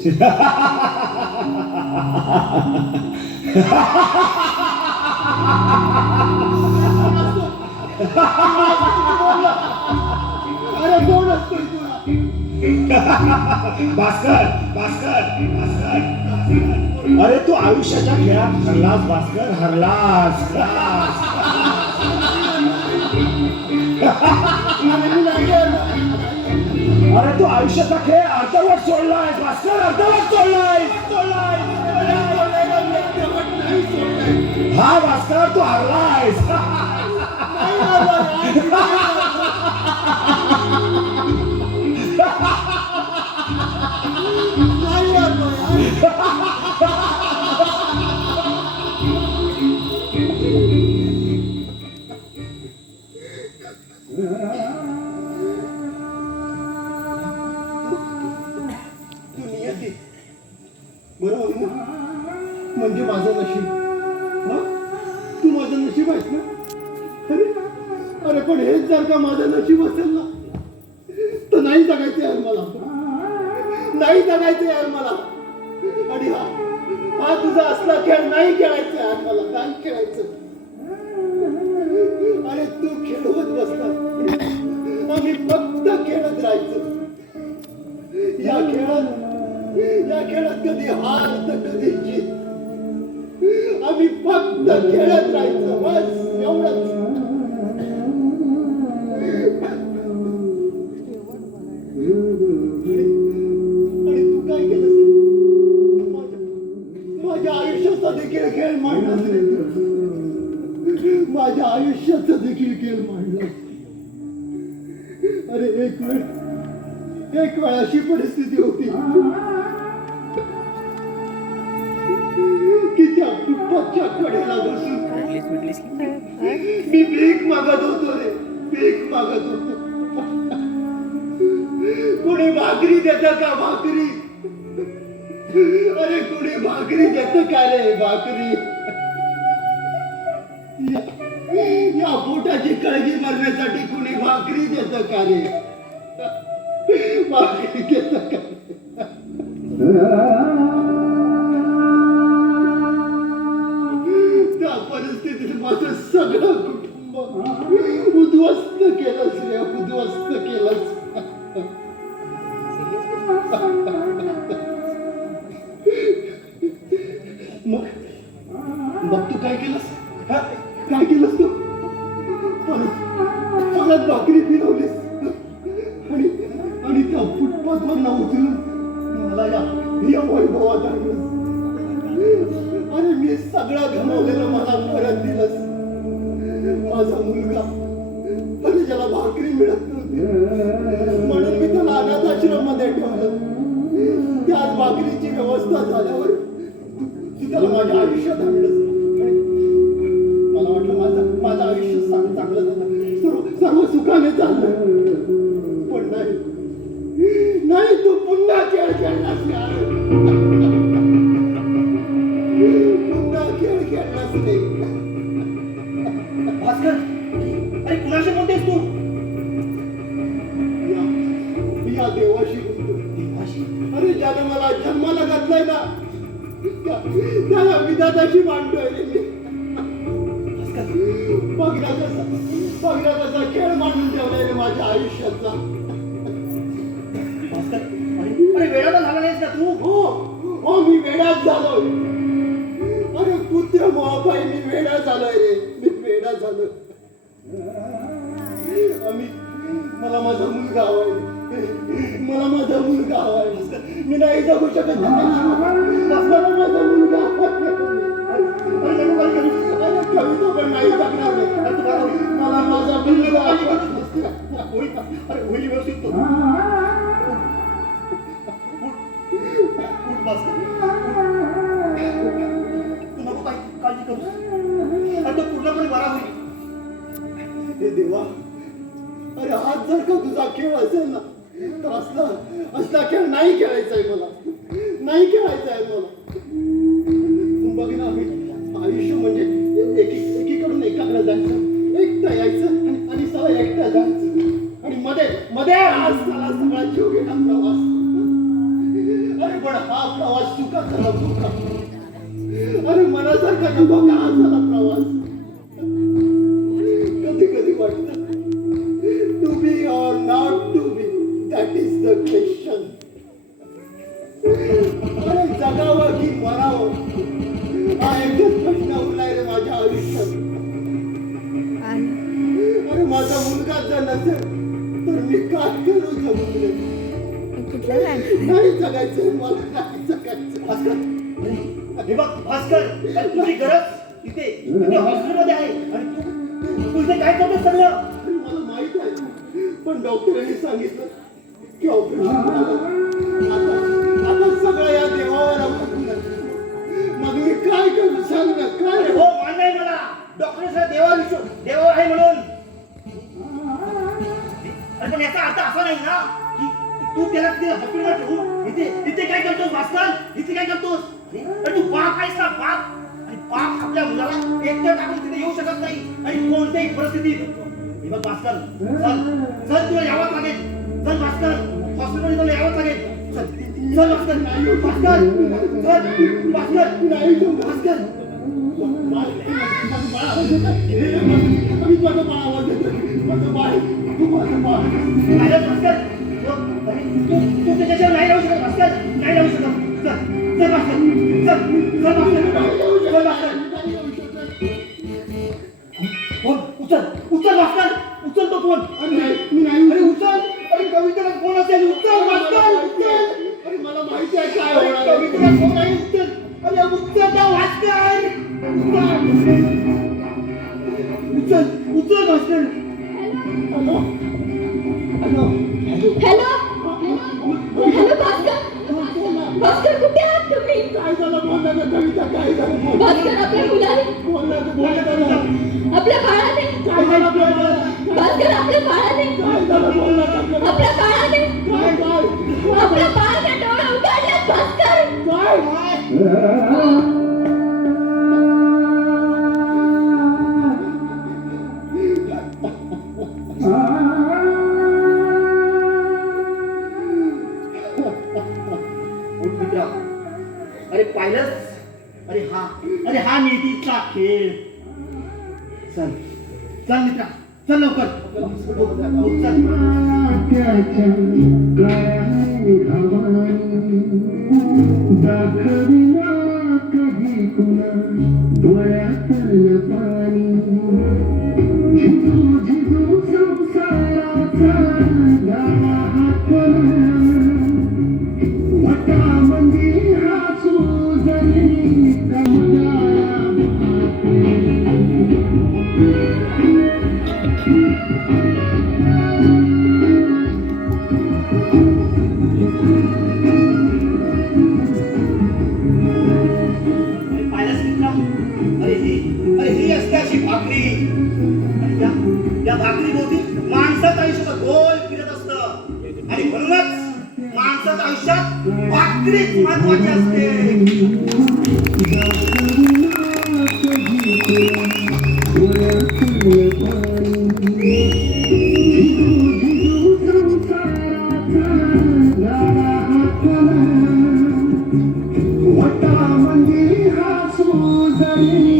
अरे कोण असतो तुला? भास्कर भास्कर भास्कर अरे तू आयुष्याच्या खेळात हरलास भास्कर, हरलास. अरे तू आयुष्याचा खेळ अर्धवट सोडलाय भास्कर, अर्धवट सोडलाय. हा भास्कर तू हरलायस. बरोबर ना? म्हणजे माझं नशीब. तू माझं नशीब आहेस ना? अरे पण हेच जर का माझं नशीब असेल ना तर नाही जगायचं यार मला, नाही जगायचं यार मला. आणि हा तुझा असला खेळ नाही खेळायचा यार मला, नाही खेळायचं. अरे तू खेळवत बसतात, आम्ही फक्त खेळत राहायचं. या खेळात कधी हार तर कधी जीत, आम्ही फक्त खेळत राहायचं, बस एवढंच. आणि तू काय केलं? माझ्या आयुष्याचा देखील खेळ मांडलास रे तू. माझ्या आयुष्याचा देखील खेळ मांडलास. अरे एक वेळ अशी परिस्थिती होती की त्या फुटपाथच्या कडेला बसून मी भीक मागत होतो रे, भीक मागत होतो. कोणी भाकरी देतं का? भाकरी. अरे कोणी भाकरी देतं का रे? भाकरी. या पोटाची काळजी करण्यासाठी कोणी भाकरी देतं का रे? भाकरी देतं का? त्या परिस्थितीत माझं सगळं कुटुंब उद्ध्वस्त केलंस रे, उद्ध्वस्त केलंस. मग तू काय केलंस? काय केलंस तू? परत भाकरी फिरवलीस आणि त्या फुटपाथवर उचलून मला या वैभवात आणलंस. अरे मी सगळं गमावलेलं मला परत दिलंस. माझा मुलगा अरे ज्याला भाकरी मिळत नव्हती म्हणून मी त्याला अनाथ आश्रममध्ये ठेवलं. त्याच भाकरीची व्यवस्था झाल्यावर तू त्याला माझ्या आयुष्यात आणलंस. मला वाटलं माझं आयुष्य चांगलं झालं, सर्व सुखाने चाललं. पण नाही, तू पुन्हा खेळ खेळलास यार. पुन्हा खेळ खेळलास रे. भास्कर अरे कुणाशी बोलतेस तू? या देवाशी बोलतो. अरे ज्याने मला जन्माला घातलाय ना त्या विधाताशी मांडतोय रे मी. बघला कसा खेळ मांडून ठेवलाय रे माझ्या आयुष्याचा. अरे वेळा तर झाला नाहीस का तू? हो मी वेडाच झालोय. अरे कुत्रे मोहापायी मी वेडा झालोय रे, मी वेडा झालोय. मला माझा मुलगा हवाय, मला माझा मुलगा हवाय. मी नाही जगू शकत. मला माझा मुलगा कविता पण नाही जगणार. मला माझा मुलगा होईल व्यवस्थित. तू नको काळजी करू, तो पूर्णपणे बरा होईल. हे देवा, अरे हाच जर का तुझा खेळ असेल ना तर असला खेळ नाही खेळायचा आहे मला, नाही खेळायचा आहे मला. बघ ना, आयुष्य म्हणजे एकीकडून एकाकडे जायचं, एकटं यायचं आणि सगळं एकटं जायचं आणि मध्ये आज सगळा जीव घेणार प्रवास. अरे पण हा प्रवास सुखाचा नको का? अरे मनासारखा नको का हा सारा प्रवास? कधी कधी वाटतं to be or not to be, that is the question. अरे जगावं की मरावं हा एकच प्रश्न उरलाय रे माझ्या आयुष्यात. अरे माझा मुलगा जर नसेल तर मी काय करू जगून रे? नाही जगायचं मला, नाही जगायचं. भास्कर, हे बघ भास्कर, अरे तुझी गरज इथे हॉस्पिटलमध्ये आहे आणि तू इथे काय करतोस सगळं? अरे मला माहित आहे, पण डॉक्टरांनी सांगितलं की ऑपरेशन झालं. आता सगळं या देवावर अवलंबून आहे. मग मी काय करू सांग ना, काय अरे हो मान्य आहे मला, डॉक्टर देवा आहे म्हणून. अरे पण याचा अर्थ असा नाही ना की तू त्याला हॉस्पिटलला ठेवून इथे काय करतोस भास्कर? इथे काय करतोस? अरे तू बाप आहेस ना, बाप. आणि बाप आपल्या मुलाला एकटं टाकून तिथे येऊ शकत नाही आणि कोणत्याही परिस्थितीत. हे बघ भास्कर, चल तुला यावंच लागेल. चल भास्कर, हॉस्पिटलमध्ये तुला यावंच लागेल. चल भास्कर, भास्कर, चल भास्कर, नाही भास्कर. तू त्याच्याशिवाय नाही राहू शकत भास्कर, नाही राहू शकत. चल भास्कर, चल भास्कर. फोन उचल भास्कर, उचल तो फोन. अरे उचल, अरे कवितेला फोन असेल, उचल भास्कर, उचल. अरे मला माहिती आहे काय अरे होणार. कवितेला फोन आहे, उचल. अरे उचल ना भास्कर, उचल Bhaskar. Hello hello hello hello Bhaskar, Bhaskar कुठे आहात तुम्ही? काय झालं बोल ना कविता, काय झालं बोल. भास्कर आपल्या मुलाने, बोल ना आपल्या बाळाने, काय झालं बोल ना. भास्कर आपल्या बाळाने, काय झालं बोल ना. आपल्या बाळाने, काय काय आपल्या बाळाने डोळे उघडलेत भास्कर. काय मित्रा, अरे पाहिलंस? अरे हा निधीचा खेळ. चल चल मित्रा, चल लवकर. पाहिलंस मित्रा? अरे ही असते अशी भाकरी. या भाकरी भोवती माणसाचं आयुष्य गोल फिरत असतं आणि म्हणूनच माणसाच्या आयुष्यात भाकरीच महत्वाची असते. वटा मंदिर हा सुजनी